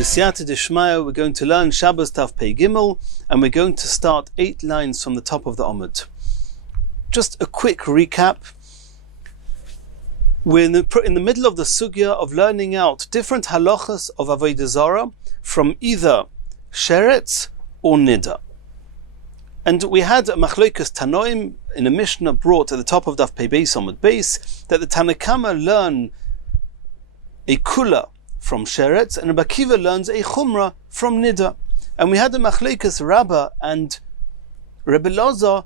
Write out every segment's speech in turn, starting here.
B'siyata Dishmaya, we're going to learn Shabbos Taf Pei Gimel, and we're going to start 8 lines from the top of the Omud. Just a quick recap. We're in the middle of the sugya of learning out different halachas of Avodah Zarah from either sheretz or nida. And we had a machlokes Tanoim in a Mishnah brought at the top of Daf Pei Beis Omud Beis that the Tanakama learn a kula from sheretz and Rabbi Akiva learns a chumrah from nida. And we had a machlokes Rabbah and Rebbe Loza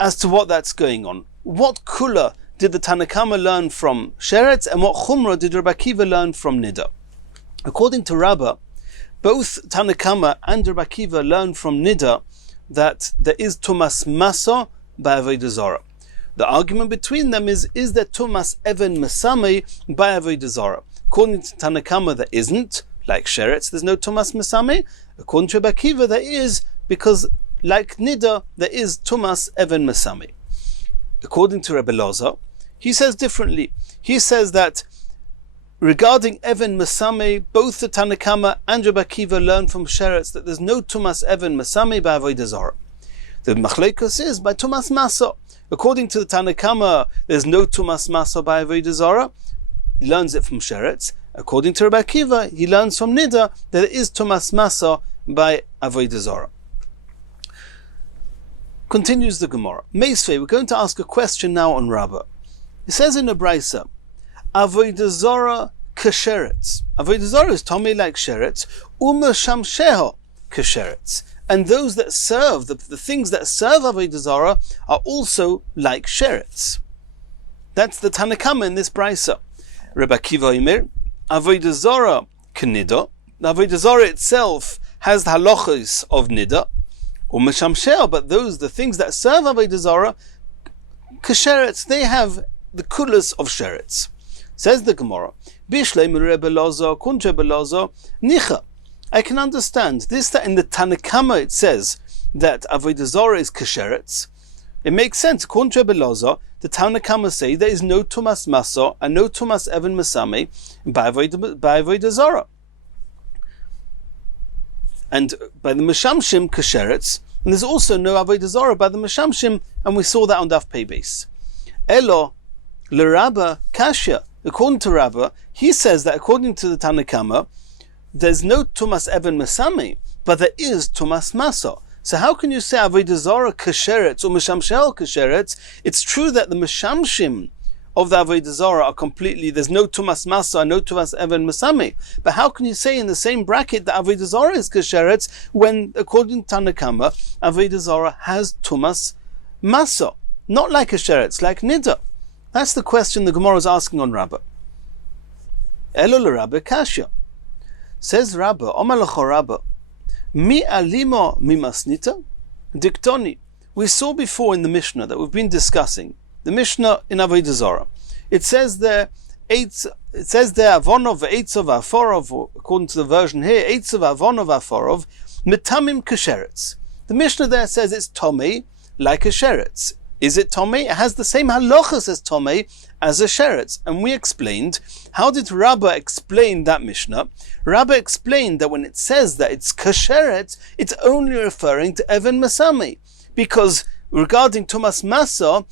as to what that's going on. What kula did the Tanakama learn from sheretz and what chumrah did Rabbi Akiva learn from nida? According to Rabbah, both Tanakama and Rabbi Akiva learn from nida that there is tumas masa by Avodah Zarah. The argument between them is there tumas even mesame by Avodah Zarah? According to Tanakama, there isn't, like sheretz, there's no tumas mesame. According to Rabbi Akiva, there is, because like nida, there is tumas even mesame. According to Rebbe Loza, he says differently. He says that regarding even mesame, both the Tanakama and Rabbi Akiva learn from sheretz that there's no tumas even mesame by Avodah Zarah. The machlokes is by tumas masa. According to the Tanakama, there's no tumas masa by Avodah Zarah. He learns it from sheretz. According to Rabbi Akiva, he learns from nida that there is tumas masa by Avodah Zarah. Continues the Gemara. Meisvei, we're going to ask a question now on Rabbah. It says in the Brisa, Avodah Zarah kasheretz. Avodah Zarah is Tomei like sheretz, u'mashamsheha kasheretz. And those that serve, the things that serve Avodah Zarah are also like sheretz. That's the Tanakama in this Brisa. Rabbi Akiva Omer, Avodah Zarah kanida. The Avodah Zarah itself has the halachos of nida, u'mashamsheha, but the things that serve Avodah Zarah kasheretz, they have the kulas of sheretz. Says the Gemara, Bishlei Rebbe Loza, Kun Rebbe Loza, Nicha. I can understand this, that in the Tanakama it says that Avodah Zarah is kasheretz. It makes sense. Kun Rebbe Loza, the Tanakama say there is no tumas masa and no tumas even mesame by Avodah Zarah. And by the Meshamshim kasheretz, and there's also no Avodah Zarah by the Meshamshim, and we saw that on Daf Pei Beis. Elo l'Rabba kashya. According to Rabbah, he says that according to the Tanakama, there's no tumas even mesame, but there is tumas masa. So how can you say Avodah Zarah kasheretz or meshamshel kasheretz? It's true that the meshamshim of the Avodah Zarah are completely, there's no tumas masa, no tumas even mesame. But how can you say in the same bracket that Avodah Zarah is kasheretz when, according to Tanakama, Avodah Zarah has tumas masa? Not like kasheretz, like nida. That's the question the Gemara is asking on Rabbah. Elo l'Rabbah kashya. Says Rabbah, Omar l'cho Rabbah, mi alimo mi masnita diktoni. We saw before in the Mishnah that we've been discussing, the Mishnah in Avodah Zarah. It says there avonov v'eitzov v'aforov, according to the version here, eitzov avonov v'aforov, mitamim kasheretz. The Mishnah there says it's tomei like a sheretz. Is it tomei? It has the same halachas as tomei as a sheretz. And we explained, how did Rabbah explain that Mishnah? Rabbah explained that when it says that it's kasheretz, it's only referring to even mesame. Because regarding tumas masa,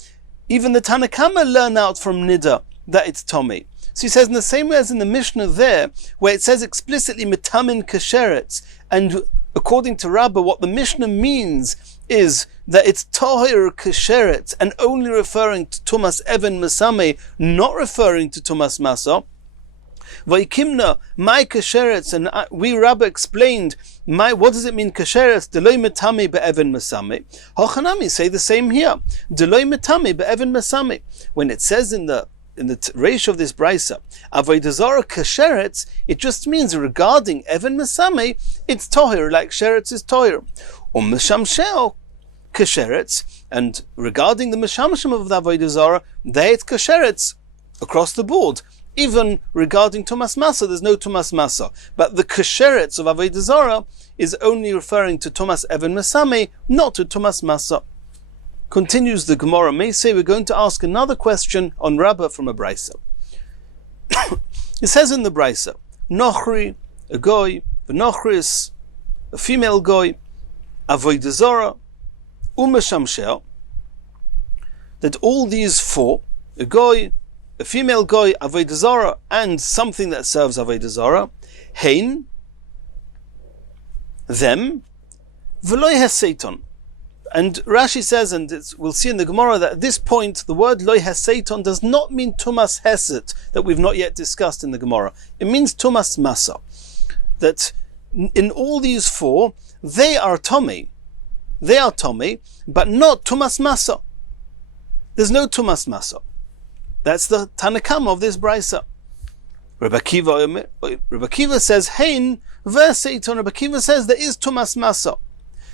even the Tanakama learn out from nida that it's tomei. So he says in the same way as in the Mishnah there, where it says explicitly mitamin kasheretz, and according to Rabbah, what the Mishnah means is that it's tahir kasheretz and only referring to tumas even mesame, not referring to tumas masa. Vaikimna, my kasheretz, and we Rabbah explained, what does it mean kasheretz? Deloi metame be'even mesame. Hochanami say the same here. Deloi metame be'even mesame. When it says in the ratio of this brisa, Avodah Zarah kasheretz, it just means regarding even mesame, it's tahir, like sheretz is tahir. Meshamshel kasheretz, and regarding the meshamshim of the Avodah Zarah, there it's kasheretz across the board. Even regarding tumas masa, there's no tumas masa. But the kasheretz of Avodah Zarah is only referring to tumas even mesame, not to tumas masa. Continues the Gemara. May say we're going to ask another question on Rabbah from a brisa. It says in the brisa, Nochri, a goy, v'nochris, a female goy, avodah zarah, u'meshamshel, that all these four, a goy, a female goy, avodah zarah, and something that serves avodah zarah, hein, them, v'lo yehaseiton. And Rashi says, and we'll see in the Gemara, that at this point the word lo yehaseiton does not mean tumas heset, that we've not yet discussed in the Gemara. It means tumas masa. That in all these four, they are tomei, but not tumas masa. There's no tumas masa. That's the Tanakama of this brisa. Rabbi Akiva says, hein v'seiton. Rabbi Akiva says there is tumas masa.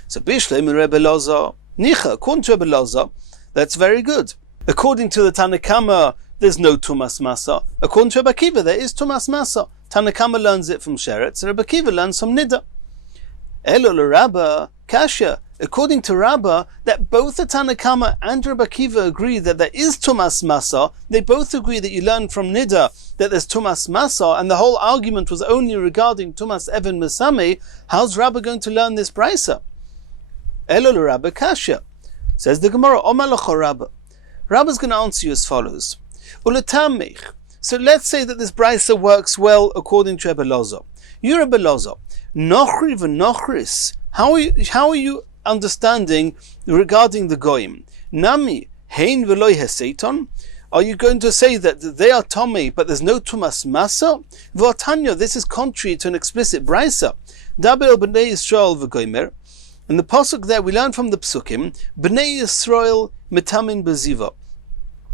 So Bishleim and Rebbe Loza, Nicha, according to Rebbe Loza, that's very good. According to the Tanakama, there's no tumas masa. According to Rebbe Akiva, there is tumas masa. Tanakama learns it from Sheretz, and Rebbe Akiva learns from Nida. Elo l'Rabba Kasha. According to Rabba, that both the Tanakama and Rebbe Akiva agree that there is tumas masa. They both agree that you learn from Nida that there's tumas masa, and the whole argument was only regarding tumas even mesame. How's Rabba going to learn this brisa? Elo l'Rabba Kasha. Says the Gemara, Omar l'cho Rabba. Rabba's going to answer you as follows. Uletamich. So let's say that this brisa works well according to Rebbe Loza. You Rebbe Loza, nochri v'nochris. How are you understanding regarding the goyim? Nami hein v'lo yehaseiton. Are you going to say that they are tomei, but there's no tumas masa? V'atanya, this is contrary to an explicit brisa. Daber b'nei Yisrael v'goymer. In the pasuk there, we learn from the psukim, b'nei Yisrael mitamin b'ziva.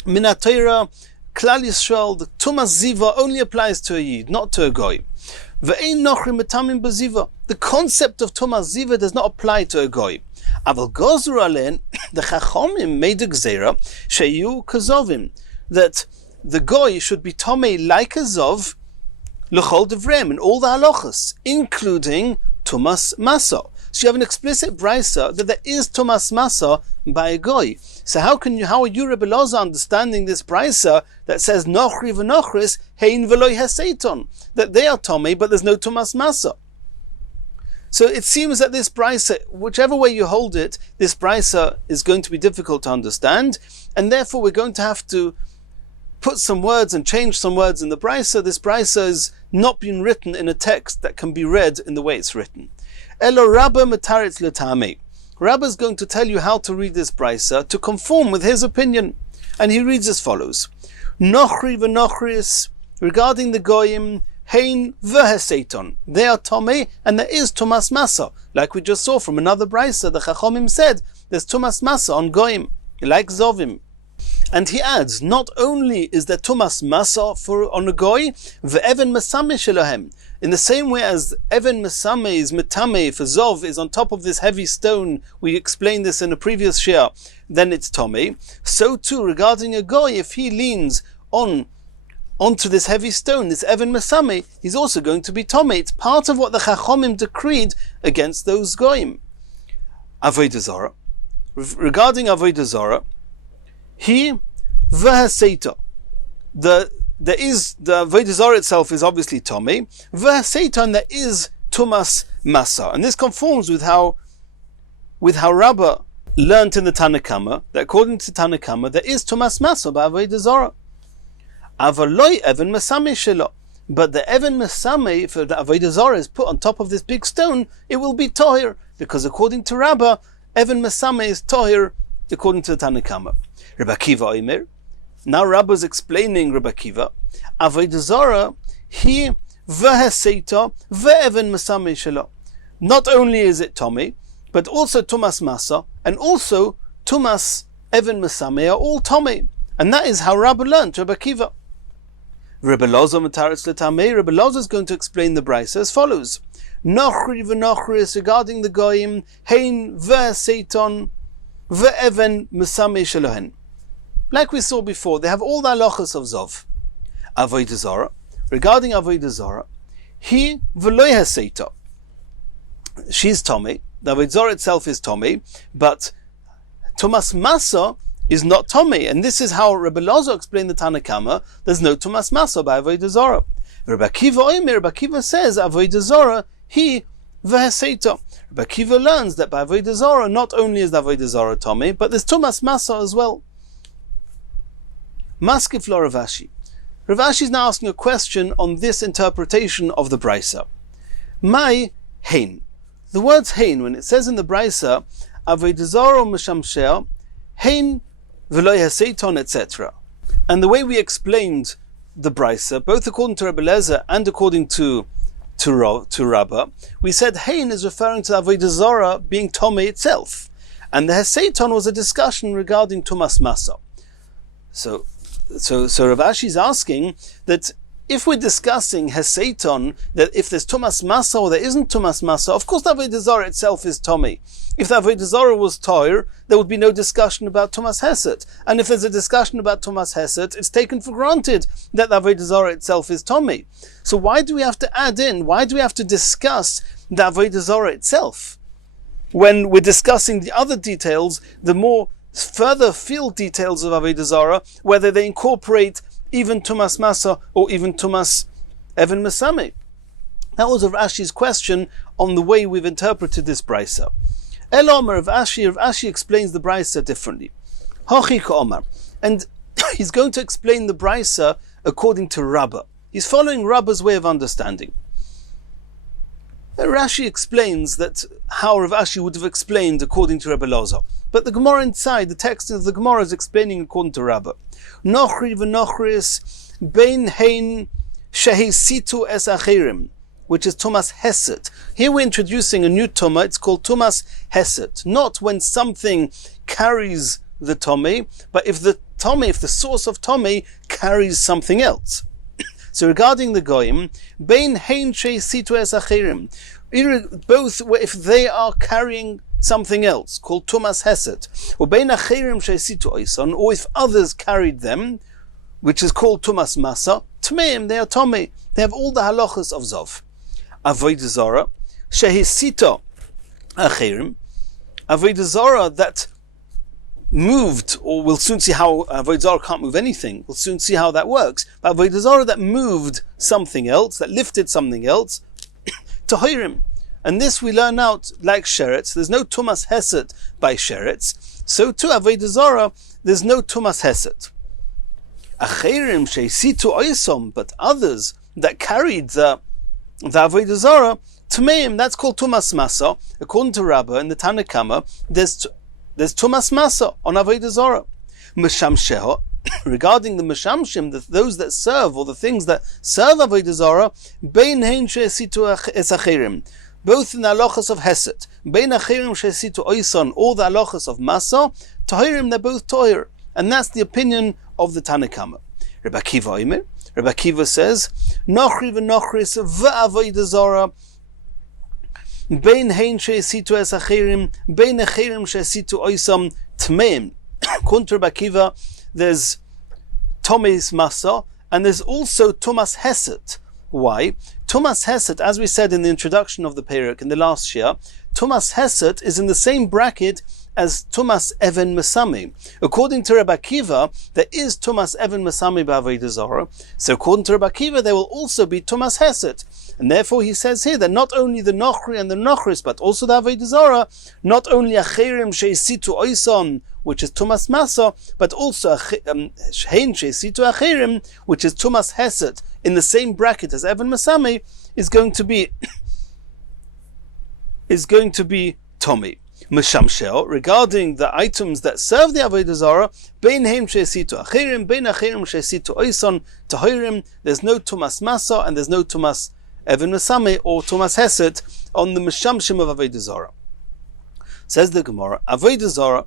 Min ha'Torah, klal Yisrael, the tumas ziva only applies to a yid, not to a goy. Ve'ein nochri mitamin b'ziva. The concept of tumas ziva does not apply to a goy. Aval gozru alen, the chachomim made a gzera, sheyu kazovim, that the goy should be tomei like a zov, l'chol devrem, in all the halachas, including tumas masa. So you have an explicit brisa that there is tumas masa by a goy. So how are you Rebbe Loza understanding this brisa that says nochri v'nochris hein v'lo yehaseiton, that they are tomei but there's no tumas masa? So it seems that this brisa, whichever way you hold it, this brisa is going to be difficult to understand, and therefore we're going to have to put some words and change some words in the brisa. This brisa is not being written in a text that can be read in the way it's written. Elo Rabba mataritz l'tamei. Rabba is going to tell you how to read this brisa to conform with his opinion. And he reads as follows. Nochri v'nochris, regarding the goyim, hein v'haseiton. They are tomei, and there is tumas masa. Like we just saw from another brisa, the chachomim said, there's tumas masa on goyim, like zovim. And he adds, not only is there tumas masa on a goy, ve'even mesame shelohem. In the same way as Even Mesame is Metame for Zov is on top of this heavy stone, we explained this in a previous share, then it's Tomei. So too regarding a Goy, if he leans onto this heavy stone, this Even Mesame, he's also going to be Tomei. It's part of what the Chachomim decreed against those Goyim. Avodah Zarah. Regarding Avodah Zarah, he v'haseita. There is the Avodah Zarah itself is obviously Tomei. V'haseitan, there is tumas masa, and this conforms with how Rabbah learnt in the Tanakama that according to Tanakama there is tumas masa by Avodah Zarah. Avaloi even mesame shelo, but the even mesame for the Avodah Zarah is put on top of this big stone. It will be tohir because according to Rabbah, even mesame is tohir according to the Tanakama. Rabbi Akiva Omer. Now Rabbah is explaining Rabbi Akiva, Avodah Zarah, he v'haseita ve'even mesame shelo. Not only is it tomei, but also tumas masa, and also tumas even mesame are all tomei. And that is how Rabbah learned Rabbi Akiva. Rebbe Loza mataritz l'tamei. Rebbe Loza is going to explain the brisa as follows. Nochri v'nochris, regarding the goyim, hein v'haseiton ve'even mesame shelohen. Like we saw before, they have all the halachas of Zov. Avodah Zarah. Regarding Avodah Zarah, he v'lo yehaseiton. She's tomei. The Avodah Zarah itself is tomei, but tumas masa is not tomei. And this is how Rebbe Loza explained the Tanakama. There's no tumas masa by Avodah Zarah. Rabbi Akiva Omer, Rabbi Akiva says Avodah Zarah he v'heseito. Rabbi Akiva learns that by avodah zarah, not only is the avodah zarah tomei, but there's tumas masa as well. Maskif lo Rav Ashi. Rav Ashi is now asking a question on this interpretation of the brisa. Mai hein. The words hein, when it says in the brisa, avodah zarah mishamsheh, hein v'lo yehaseiton, etc. And the way we explained the brisa, both according to Rebbe Lezer and according to Rabbah, we said hein is referring to avodah zarah being tomei itself, and the heseiton was a discussion regarding tumas masa. So Rav Ashi is asking that if we're discussing heseiton, that if there's tumas masa or there isn't tumas masa, of course the avodah zarah itself is tomei. If the avodah zarah was toir, there would be no discussion about tumas heset. And if there's a discussion about tumas heset, it's taken for granted that the avodah zarah itself is tomei. So why do we have to add in? Why do we have to discuss the avodah zarah itself when we're discussing the other details, the more further field details of avodah zarah, whether they incorporate even tumas masa or even tumas even mesame? That was Rav Ashi's question on the way we've interpreted this brisa. Elomar Rav Ashi explains the brisa differently. Hachi ka'omar, and he's going to explain the brisa according to Rabbah. He's following Rabbah's way of understanding. Rashi explains that how Rav Ashi would have explained according to Rebbe Loza. But the Gemara inside, the text of the Gemara is explaining according to Rabbah. Nochri v'nochris bein hein shehisitu es achirim, which is tumas heset. Here we're introducing a new tumah. It's called tumas heset. Not when something carries the tomei, but if the source of tomei carries something else. So regarding the goyim, bein hein shehisitu es achirim, both if they are carrying something else called tumas heset, or bein achirim shehisitu oison, or if others carried them, which is called tumas masa, tmeim, they are tomei. They have all the halachas of zov. Avodah zarah shehisito achirim, avodah zarah that moved, or we'll soon see how avodah zarah can't move anything. We'll soon see how that works. But avodah zarah that moved something else, that lifted something else, tahirim. And this we learn out like sheretz. There's no tumas heset by sheretz. So too avodah zarah, there's no tumas heset. Achirim sheisitu oisom, but others that carried the avodah zarah, tmeim, that's called tumas masa. According to Rabbah in the Tanna Kama, there's tumas masa on avodah zarah. Meshamsheho, regarding the meshamshim, those that serve, or the things that serve avodah zarah, bein hein sheisitu es achirim, both in the halachas of Hesed, bein achirim sheisitu oison, or the halachas of masa, tahirim, they're both tohir. And that's the opinion of the Tanna Kama. Rabbi Akiva says, Nochri v'nochris v'avodah zarah, bein hein sheisitu es achirim, bein achirim sheisitu oisam tmeim. According to Rabbi Akiva, there's Tomes Masa, and there's also Tumas Heset. Why? Tumas Heset, as we said in the introduction of the Perek in the last year, Tumas Heset is in the same bracket as Tumas Even Mesami. According to Rabbi Akiva, there is Tumas Even Mesami b'avodah zarah. So according to Rabbi Akiva, there will also be Tumas Heset. And therefore he says here that not only the Nochri and the Nochris, but also the avodah zarah, not only Achirim sheisitu oison, which is Tumas Masa, but also Hein sheisitu Achirim, which is Tumas Heset, in the same bracket as Even Mesami, is going to be Tomei. Meshamshel, regarding the items that serve the avodah zarah, bein hein sheisitu achirim, bein achirim sheisitu oison tahirim. There's no tumas masa and there's no tumas even mesame or tumas heset on the meshamshim of avodah zarah. Says the Gemara, avodah zarah,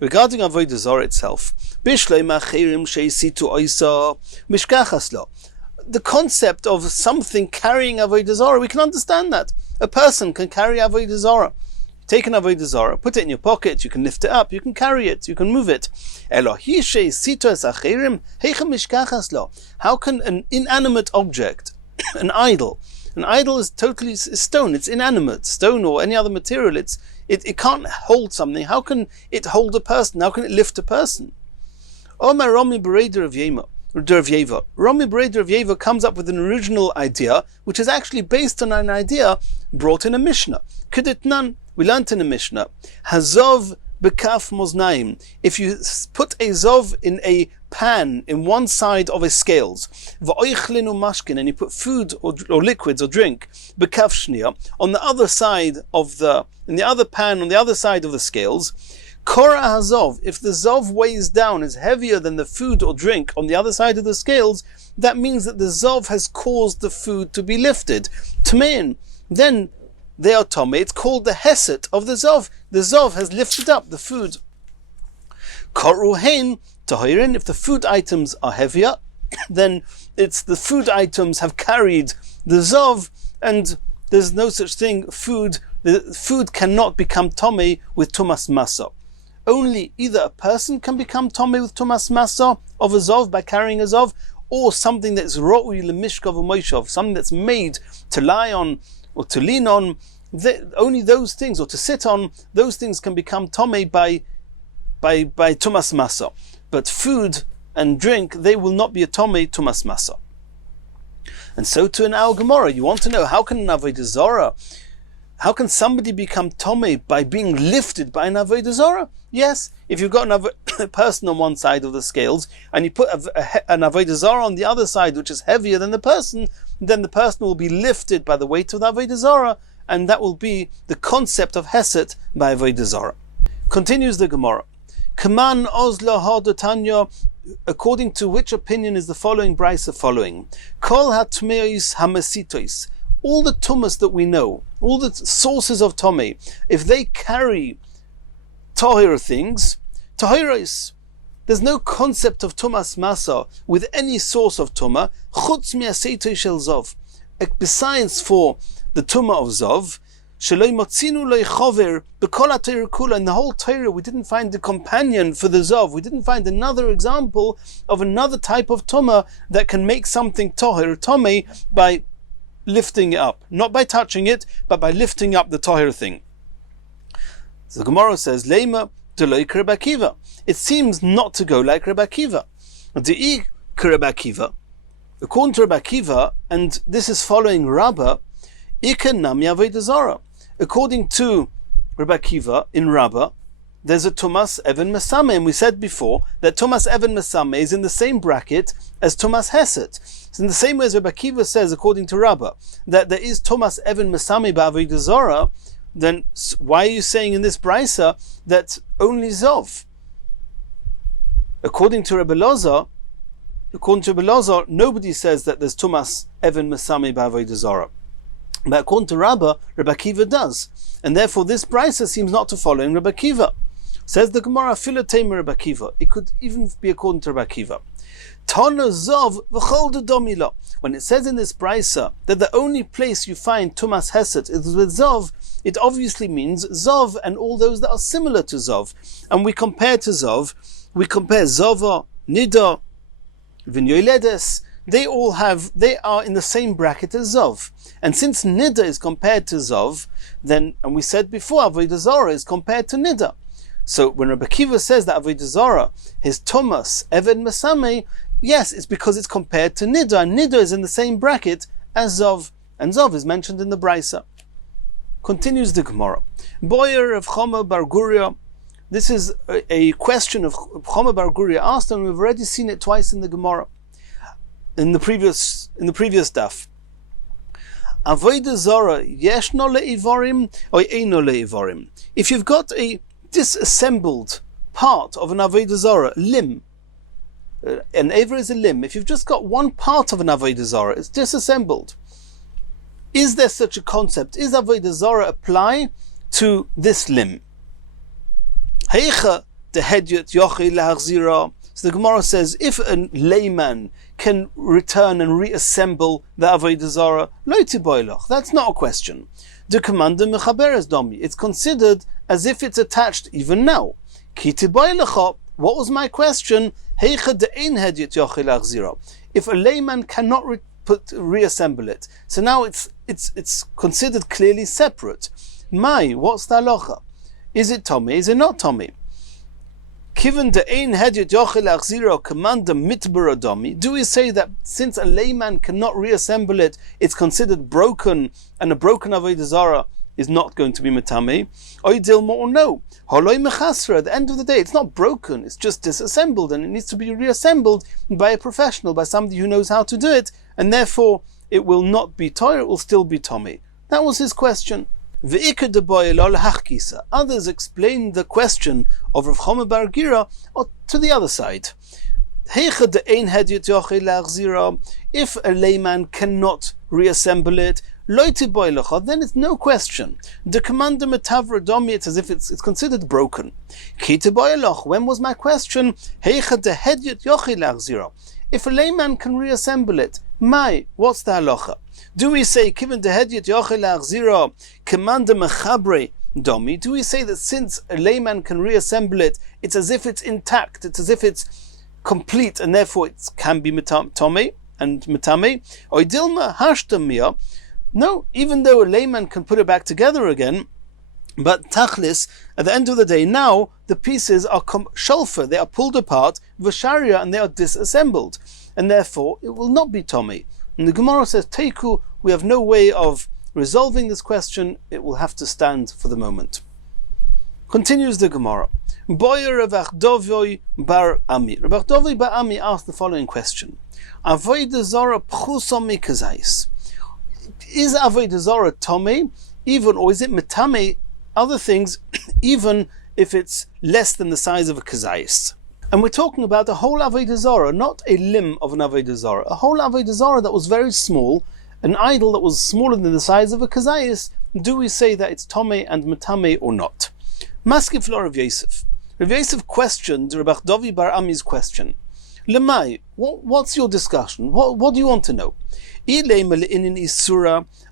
regarding avodah zarah itself, bishleim achirim sheisitu oisa mishkachas lo. The concept of something carrying avodah zarah, we can understand that. A person can carry avodah zarah. Take an avodah zarah, put it in your pocket, you can lift it up, you can carry it, you can move it. How can an inanimate object, an idol is totally stone, it's inanimate, stone or any other material, it can't hold something. How can it hold a person? How can it lift a person? Omar Romi Bereder of Yema. Rav Yeva. Rami Berei Rav Yeva comes up with an original idea, which is actually based on an idea brought in a Mishnah. Kedetnan, we learnt in a Mishnah, Hazov bekaf moznaim. If you put a zov in a pan in one side of a scales, v'oichlinu mashkin, and you put food or liquids or drink, bekaf shnia, on the other side of in the other pan on the other side of the scales, Kora hazov, if the zov weighs down, is heavier than the food or drink on the other side of the scales, that means that the zov has caused the food to be lifted. Tmein, then they are tome. It's called the heset of the zov. The zov has lifted up the food. Koruhein tahirin, if the food items are heavier, then it's the food items have carried the zov, and there's no such thing. The food cannot become tome with tumas masa. Only either a person can become tome with tumas masa of a zov by carrying a zov, or something that's ro'ui lemishkav u'moishav, something that's made to lie on or to lean on. Only those things, or to sit on, those things can become tome by tumas masa. But food and drink, they will not be a tome tumas masa. And so to an our Gemara, you want to know, how can an avodah zarah, how can somebody become tome by being lifted by an avodah zarah? Yes, if you've got a person on one side of the scales, and you put an avodah zarah on the other side, which is heavier than the person, then the person will be lifted by the weight of the avodah zarah, and that will be the concept of heset by avodah zarah. Continues the Gemara. Kaman ozla hadatanya, according to which opinion is the following brisa following? Kol hatmeis hamesitois, all the tumas that we know, all the sources of tome, if they carry tahir things, tahiris, there's no concept of tumas masa with any source of tuma, chutz mi'aseitoi shel zov, besides for the tuma of zov, sheloi motzinu loi chover b'kol ha'Torah kula, in the whole Torah we didn't find the companion for the zov, we didn't find another example of another type of tuma that can make something tahir, tome, by lifting it up, not by touching it, but by lifting up the tahir thing. So the Gemara says, Leima deloi Rabbi Akiva. It seems not to go like Rabbi Akiva. De'i Rabbi Akiva. According to Rabbi Akiva, and this is following Rabbah, Ikan Nam Avodah Zarah. According to Rabbi Akiva in Rabbah, there's a Tumas Even Mesame, and we said before that Tumas Even Mesame is in the same bracket as Tumas Heset. So in the same way as Rabbi Akiva says, according to Rabbah, that there is Tumas Even Mesame by Avodah Zarah, then why are you saying in this brisa that only Zov? According to Rabbi Elazar, nobody says that there's Tumas Even Mesame by Avodah Zarah. But according to Rabbah, Rabbi Akiva does. And therefore this brisa seems not to follow in Rabbi Akiva. Says the Gemara, Filatema Rabbi Akiva. It could even be according to Rabbi Akiva. Tana Zov v'chol domila. When it says in this brisa that the only place you find Tumas Heset is with Zov, it obviously means Zov and all those that are similar to Zov. And we compare to Zov, we compare Zova, Nida, Vinyoiledes, they are in the same bracket as Zov. And since Nida is compared to Zov, then, and we said before, Avodah Zarah is compared to Nida. So when Rabbi Akiva says that Avodah Zarah, his Tumas, Even Mesame, yes, it's because it's compared to Nida, and Nida is in the same bracket as Zov, and Zov is mentioned in the Brisa. Continues the Gemara. Boyer of Choma Bar Guria. This is a question of Choma Bar Guria asked, and we've already seen it twice in the Gemara. In the previous daf. Avodah Zarah yeshno le'ivorim or eino le'ivorim. If you've got a disassembled part of an avodah zarah, limb, an aver is a limb. If you've just got one part of an avodah zarah, it's disassembled. Is there such a concept? Is avodah zarah apply to this limb? Heicha dehedyot yochei lahachzira. So the Gemara says, if a layman can return and reassemble the avodah zarah, lo tiboilach, that's not a question. The commander mechaberes domi, it's considered as if it's attached even now. Ki tiboilacha, what was my question? Heicha de'ein hedyot yochei lahachzira. If a layman cannot reassemble it, so now it's considered clearly separate. What's the halacha? Is it Tommy? Is it not Tommy? Kiven de ein hedyot yochel achziro commander mitbur adomi. Do we say that since a layman cannot reassemble it, it's considered broken, and a broken avodah zarah is not going to be metame? Oidilma, or no? Holoi mechasra. At the end of the day, it's not broken; it's just disassembled, and it needs to be reassembled by a professional, by somebody who knows how to do it, and therefore it will not be Torah; it will still be Tomei. That was his question. Others explained the question of Rav Chama bar Gira to the other side. If a layman cannot reassemble it, then it's no question. The commander metavra domi, it's as if it's considered broken. When was my question? If a layman can reassemble it, what's the halacha? Do we say, given the hedyot yochel achziro, commander mechabre domi? Do we say that since a layman can reassemble it, it's as if it's intact, it's as if it's complete, and therefore it can be tomei and metame? Or dilma hashtamia? No, even though a layman can put it back together again, but tachlis, at the end of the day, now the pieces are sholfa, they are pulled apart, v'sharia, and they are disassembled, and therefore it will not be tomei. And the Gemara says, Teiku, we have no way of resolving this question, it will have to stand for the moment. Continues the Gemara. Boyer Rav Achdovi bar Ami. Rav Achdovi bar Ami asked the following question. Avodah zarah pchusa mikazais. Is avodah zarah tomei, even, or is it metame, other things, even if it's less than the size of a kazais? And we're talking about a whole avodah zarah, not a limb of an avodah zarah. A whole avodah zarah that was very small, an idol that was smaller than the size of a kazayis. Do we say that it's tomei and metame or not? Maskif lo Rav Yosef. Rav Yosef questioned Rav Achdovi bar Ami's question. Lemai, what's your discussion? What do you want to know?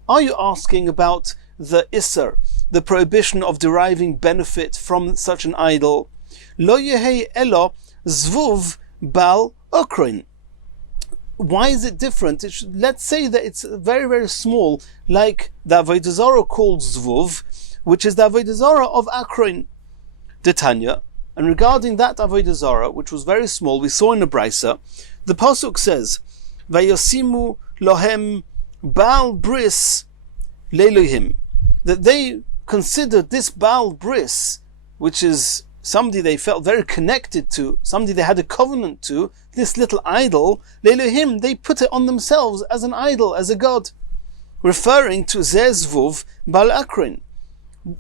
Are you asking about the isser, the prohibition of deriving benefit from such an idol? Lo yehei elo zvuv bal okrin. Why is it different? Let's say that it's very, very small, like the avodah zarah called zvuv, which is the avodah zarah of akrin, Detanya. And regarding that avodah zarah, which was very small, we saw in the brisa, the pasuk says, "Vayosimu lohem bal bris lelohim," that they considered this bal bris, which is somebody they felt very connected to, somebody they had a covenant to, this little idol, lelohim, they put it on themselves as an idol, as a god, referring to zeh zvuv bal akrin.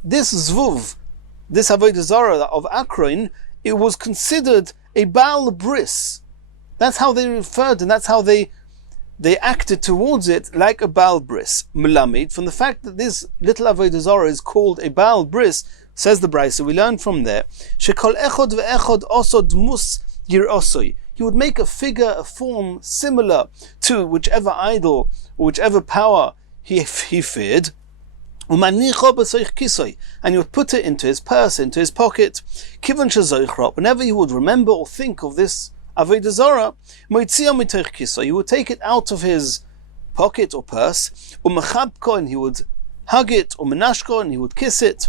This zvuv, this avodah zarah of akrin, it was considered a bal bris. That's how they referred, and that's how they acted towards it, like a bal bris. Melamid, from the fact that this little avodah zarah is called a bal bris, says the Brisa, we learn from there, shekol echod ve'echod osod mus yir osoi. He would make a figure, a form similar to whichever idol or whichever power he feared, and he would put it into his purse, into his pocket. Whenever he would remember or think of this avodah zarah, he would take it out of his pocket or purse, and he would hug it, and he would kiss it.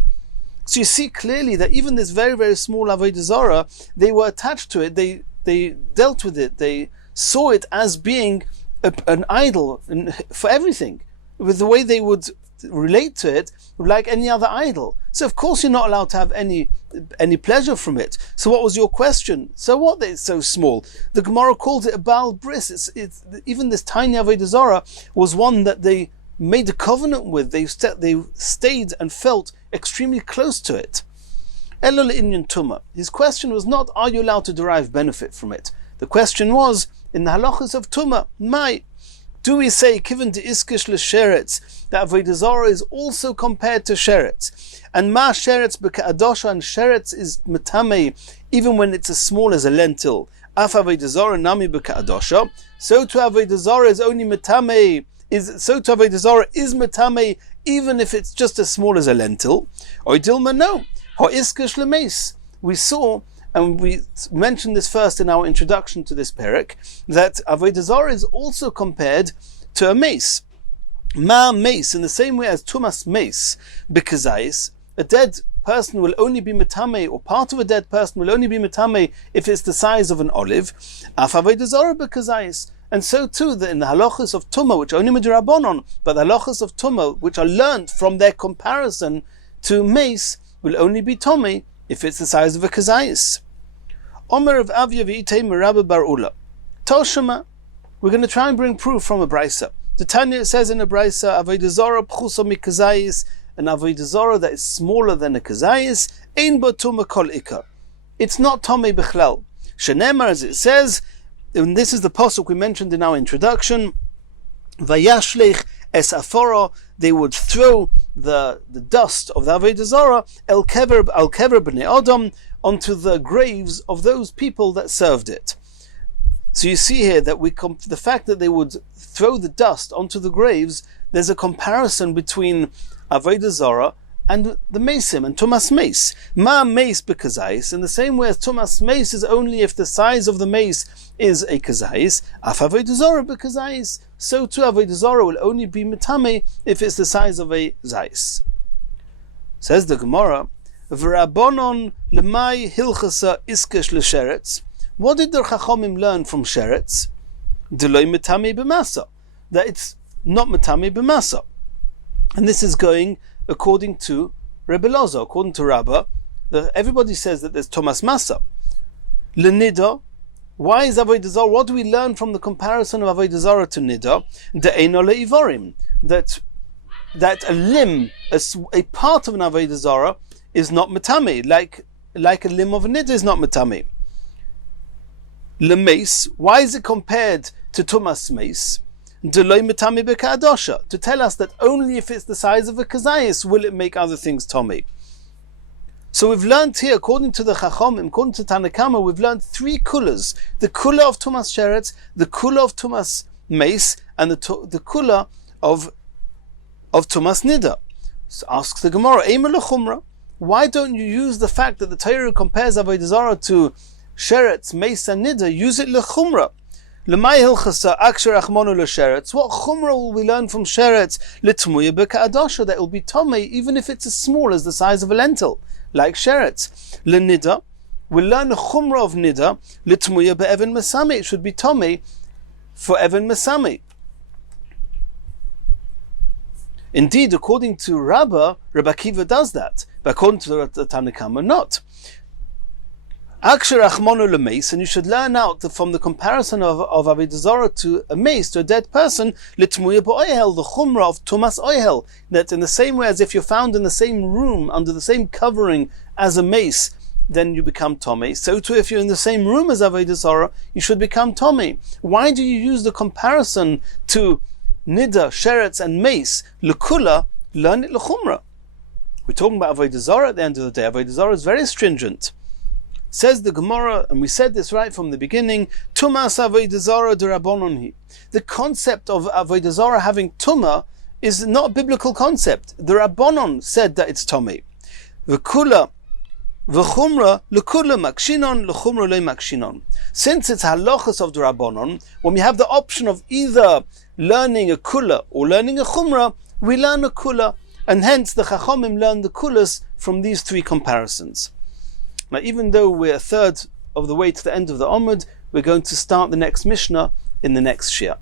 So you see clearly that even this very, very small avodah zarah, they were attached to it, they dealt with it, they saw it as being an idol for everything, with the way they would relate to it like any other idol. So of course you're not allowed to have any pleasure from it. So what was your question? So what, it's so small? The Gemara calls it a Baal Bris. It's even this tiny avodah zarah was one that they made a covenant with. They stayed and felt extremely close to it. Elul inyan tuma. His question was not, are you allowed to derive benefit from it? The question was, in the halachas of tuma, do we say, given to iskish l'sheretz, that avodah zarah is also compared to sheretz? And ma sheretz b'ka'adosha, and sheretz is metame, even when it's as small as a lentil. Af avodah zarah nami b'ka'adosha. So to avodah zarah is only metame, so to avodah zarah is metame, even if it's just as small as a lentil. Or dilma no. Ho iskish l'meis. We saw, and we mentioned this first in our introduction to this perek, that avodah zarah is also compared to a mace. Ma mace, in the same way as tumas mace, b'kazais, a dead person will only be metame, or part of a dead person will only be metame if it's the size of an olive. Af avodah zarah b'kazayis. And so too, that in the halachas of tumah, which are only midrabanon, but the halachas of tumah, which are learnt from their comparison to mace, will only be tomei if it's the size of a kazayis. Omer of Avya v'itei merabba bar ula. Toshima, we're going to try and bring proof from a brisa. The Tanya says in a brisa, avodah zarah pchusa mikazayis, an avodah zarah that is smaller than a kazayis, ein bo tumah kol ikar. It's not tomei bichlal. Shenemar, as it says, and this is the pasuk we mentioned in our introduction, vayashlech es aforo, they would throw the dust of the avodah zarah el kever b'nei adam, onto the graves of those people that served it. So you see here that the fact that they would throw the dust onto the graves, there's a comparison between avodah zarah and the mesim and tumas mace. Ma mace b'kazayis, in the same way as tumas mace is only if the size of the mace is a kazayis, af avodah zarah b'kazayis, so too avodah zarah will only be metame if it's the size of a zayis. Says the Gemara, v'rabonon lemay hilchasa iskesh l'sheretz. What did the Chachamim learn from sheretz? Deloi metame b'masa, that it's not metame b'masa. And this is going according to Rebbe Lozo, according to Rabbah, that everybody says that there's Thomas Masa. Lenida, why is avodah zarah? What do we learn from the comparison of avodah zarah to nida? De'eno le'ivorim, that a limb, a part of an avodah zarah, is not metame, like a limb of a nida is not metame. Lemeis, why is it compared to Thomas Mace? To tell us that only if it's the size of a kazayis will it make other things tomei. So we've learned here, according to the Chachamim, according to Tanakama, we've learned three kulas: the kula of Tumas Sheretz, the kula of Tumas Mace, and the kula of Tumas Nida. So asks the Gemara, Eimel l'chumra, why don't you use the fact that the Torah compares avodah zarah to Sheretz, Mace, and Nida? Use it l'chumra. L'may hilchasa aksher achmonu l'sheretz. What chumrah will we learn from sheretz? L'tmuya b'ka'adasha, that will be tomei even if it's as small as the size of a lentil, like sheretz. L'nida, we'll learn the chumrah of nida. L'tmuya be'evan mesame, it should be tomei for evan mesame. Indeed, according to Rabbi Akiva does that, but according to the Tanakama, not. Aksher achmonu lemeis, and you should learn out from the comparison of avodah zarah to a mace, to a dead person, litmuya b'oihel, the chumrah of tumas oihel, that in the same way as if you're found in the same room under the same covering as a mace, then you become tomei. So too, if you're in the same room as avodah zarah, you should become tomei. Why do you use the comparison to nida, sheretz, and mace? L'kula, learn it l'chumrah. We're talking about avodah zarah at the end of the day. Avodah zarah is very stringent. Says the Gemara, and we said this right from the beginning, Tumas avodah zarah d'Rabbanon hi. The concept of avodah zarah having tumah is not a biblical concept. The Rabbanon said that it's tomei. V'kula v'chumra l'kula makshinon l'chumra le makshinon. Since it's halachas of the Rabbanon, when we have the option of either learning a kula or learning a chumra, we learn a kula, and hence the Chachamim learn the kulas from these three comparisons. Now, even though we're a third of the way to the end of the Amud, we're going to start the next Mishnah in the next Shia.